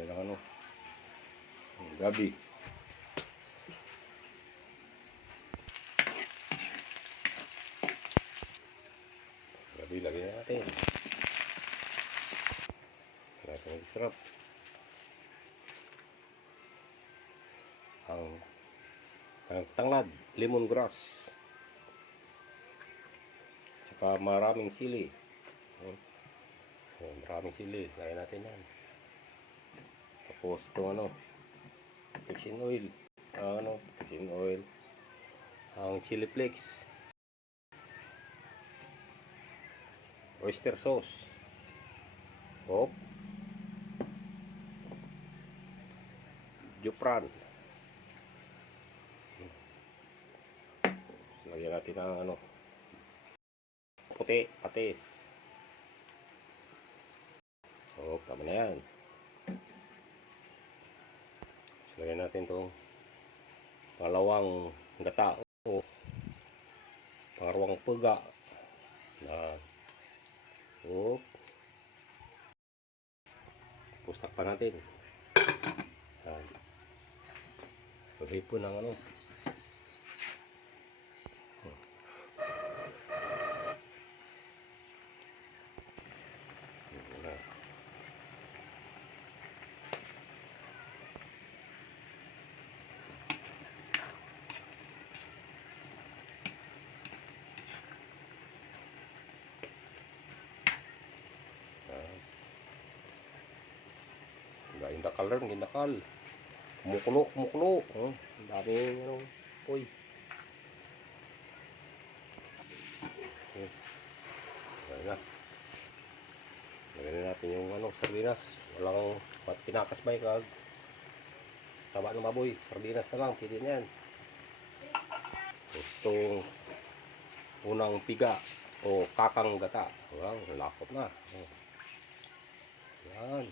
Yan ang ano. Gabi. Gabi lagyan natin. Natin ang sarap. Ang tanglad, lemongrass. Saka maraming sili. Maraming sili. Lagyan natin yan. Tapos itong ano, fishing oil. Fishing oil. Ang chili flakes. Oyster sauce. Hop. Jupran. Lagyan natin ang ano, puti, patis. So, tama na yan. Lagyan natin itong pangalawang gata o pangalawang puga. Oop. Pustak pa natin. Lagay po ng ano. Gindakal rin, gindakal. Kumukulo, kumukulo. Ang dami ano, uy. Ayan na. Lagyan natin yung ano, sardinas. Walang pinakasbay kag taba ng baboy. Sardinas na lang, pwede na yan. Itong unang piga o kakang gata. Wow, lakot na. Yan.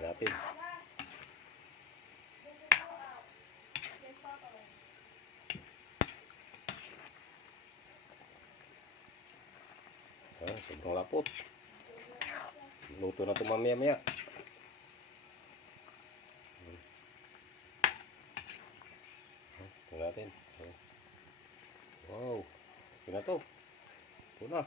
Natin. Sobrang lapot. Luto na ito mamaya-maya. Ito natin. Wow. Ito na ito. Ito na.